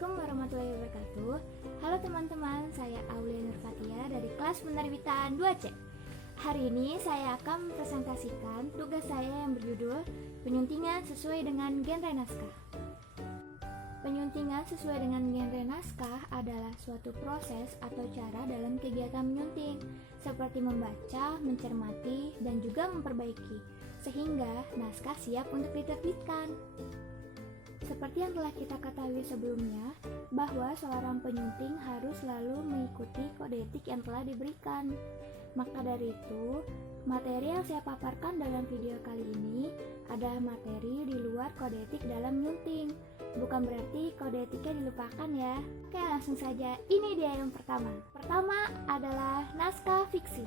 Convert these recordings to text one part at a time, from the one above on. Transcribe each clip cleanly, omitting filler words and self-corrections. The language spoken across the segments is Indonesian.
Assalamualaikum warahmatullahi wabarakatuh. Halo teman-teman, saya Aulia Nurfatia dari kelas penerbitan 2C. Hari ini saya akan mempresentasikan tugas saya yang berjudul Penyuntingan sesuai dengan genre naskah. Penyuntingan sesuai dengan genre naskah adalah suatu proses atau cara dalam kegiatan menyunting, seperti membaca, mencermati, dan juga memperbaiki, sehingga naskah siap untuk diterbitkan. Seperti yang telah kita ketahui sebelumnya, bahwa seorang penyunting harus selalu mengikuti kode etik yang telah diberikan. Maka dari itu, materi yang saya paparkan dalam video kali ini adalah materi di luar kode etik dalam menyunting. Bukan berarti kode etiknya dilupakan ya. Oke, langsung saja. Ini dia yang pertama. Pertama adalah naskah fiksi.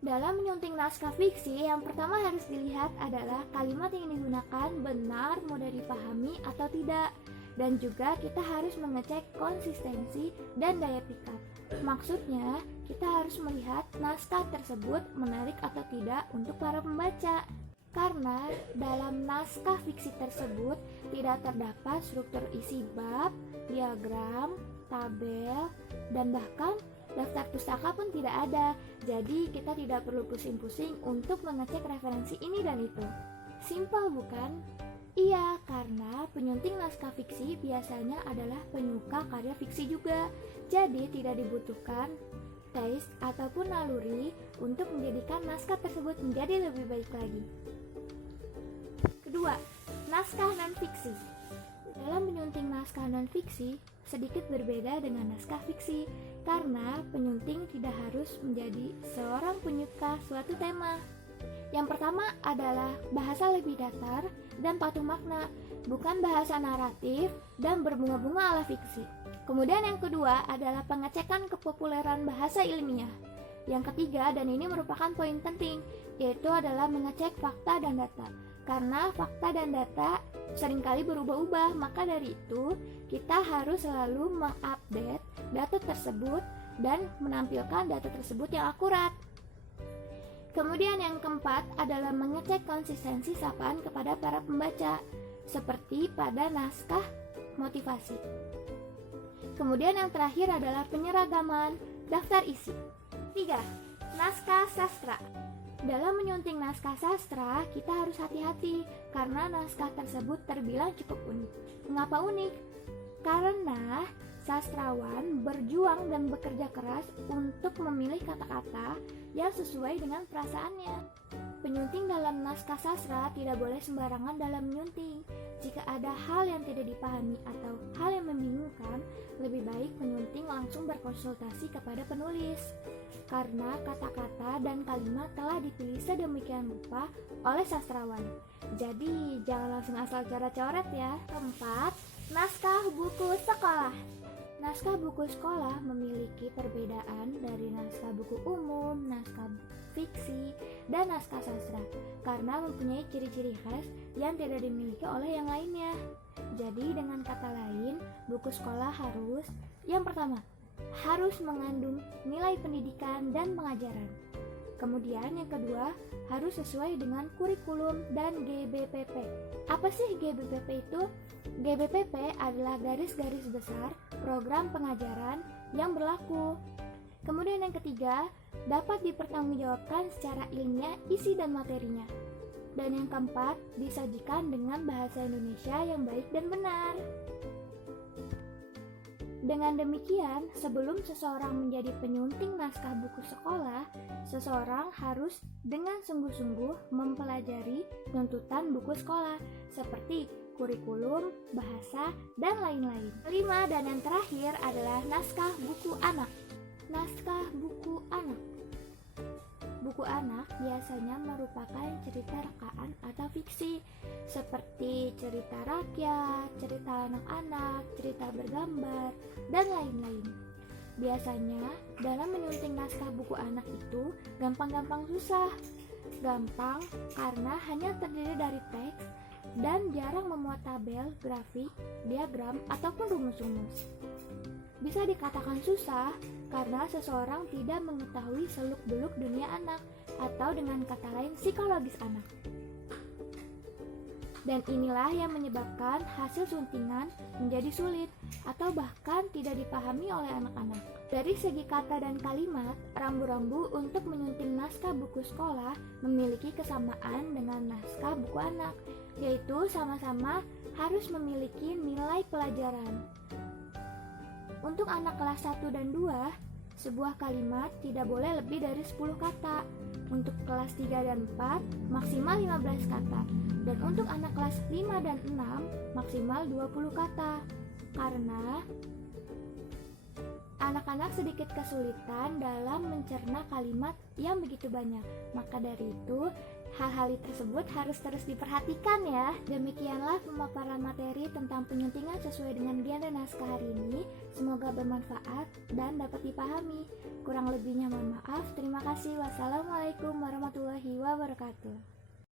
Dalam menyunting naskah fiksi, yang pertama harus dilihat adalah kalimat yang digunakan benar, mudah dipahami atau tidak. Dan juga kita harus mengecek konsistensi dan daya pikat. Maksudnya, kita harus melihat naskah tersebut menarik atau tidak untuk para pembaca. Karena dalam naskah fiksi tersebut tidak terdapat struktur isi bab, diagram, tabel, dan bahkan daftar pustaka pun tidak ada. Jadi kita tidak perlu pusing-pusing untuk mengecek referensi ini dan itu. Simpel bukan? Iya, karena penyunting naskah fiksi biasanya adalah penyuka karya fiksi juga. Jadi tidak dibutuhkan taste ataupun naluri untuk menjadikan naskah tersebut menjadi lebih baik lagi. Kedua, naskah non-fiksi. Dalam menyunting naskah non-fiksi, sedikit berbeda dengan naskah fiksi, karena penyunting tidak harus menjadi seorang penyuka suatu tema. Yang pertama adalah bahasa lebih datar dan patuh makna, bukan bahasa naratif dan berbunga-bunga ala fiksi. Kemudian yang kedua adalah pengecekan kepopuleran bahasa ilmiah. Yang ketiga, dan ini merupakan poin penting, yaitu adalah mengecek fakta dan data. Karena fakta dan data seringkali berubah-ubah, maka dari itu kita harus selalu mengupdate data tersebut dan menampilkan data tersebut yang akurat. Kemudian yang keempat adalah mengecek konsistensi sapaan kepada para pembaca, seperti pada naskah motivasi. Kemudian yang terakhir adalah penyeragaman daftar isi. 3. Naskah sastra. Dalam menyunting naskah sastra, kita harus hati-hati karena naskah tersebut terbilang cukup unik. Mengapa unik? Karena sastrawan berjuang dan bekerja keras untuk memilih kata-kata yang sesuai dengan perasaannya. Penyunting dalam naskah sastra tidak boleh sembarangan dalam menyunting. Jika ada hal yang tidak dipahami atau hal yang membingungkan, lebih baik penyunting langsung berkonsultasi kepada penulis. Karena kata-kata dan kalimat telah dipilih sedemikian rupa oleh sastrawan. Jadi jangan langsung asal coret-coret ya. 4. Naskah buku sekolah. Naskah buku sekolah memiliki perbedaan dari naskah buku umum, naskah fiksi, dan naskah sastra karena mempunyai ciri-ciri khas yang tidak dimiliki oleh yang lainnya. Jadi dengan kata lain, buku sekolah harus yang pertama, harus mengandung nilai pendidikan dan pengajaran. Kemudian yang kedua, harus sesuai dengan kurikulum dan GBPP. Apa sih GBPP itu? GBPP adalah garis-garis besar program pengajaran yang berlaku. Kemudian yang ketiga, dapat dipertanggungjawabkan secara ilmiah isi dan materinya. Dan yang keempat, disajikan dengan bahasa Indonesia yang baik dan benar. Dengan demikian, sebelum seseorang menjadi penyunting naskah buku sekolah, seseorang harus dengan sungguh-sungguh mempelajari tuntutan buku sekolah seperti kurikulum, bahasa, dan lain-lain. Kelima dan yang terakhir adalah naskah buku anak. Naskah buku anak. Buku anak biasanya merupakan cerita rekaan atau fiksi seperti cerita rakyat, cerita anak-anak, cerita bergambar, dan lain-lain. Biasanya dalam menyunting naskah buku anak itu gampang-gampang susah. Gampang karena hanya terdiri dari teks dan jarang memuat tabel, grafik, diagram, ataupun rumus-rumus. Bisa dikatakan susah karena seseorang tidak mengetahui seluk-beluk dunia anak atau dengan kata lain psikologis anak. Dan inilah yang menyebabkan hasil suntingan menjadi sulit atau bahkan tidak dipahami oleh anak-anak. Dari segi kata dan kalimat, rambu-rambu untuk menyunting naskah buku sekolah memiliki kesamaan dengan naskah buku anak, yaitu sama-sama harus memiliki nilai pelajaran. Untuk anak kelas 1 dan 2, sebuah kalimat tidak boleh lebih dari 10 kata. Untuk kelas 3 dan 4, maksimal 15 kata. Dan untuk anak kelas 5 dan 6, maksimal 20 kata. Karena anak-anak sedikit kesulitan dalam mencerna kalimat yang begitu banyak. Maka dari itu, hal-hal tersebut harus terus diperhatikan ya. Demikianlah pemaparan materi tentang penyuntingan sesuai dengan genre naskah hari ini. Semoga bermanfaat dan dapat dipahami. Kurang lebihnya mohon maaf. Terima kasih. Wassalamualaikum warahmatullahi wabarakatuh.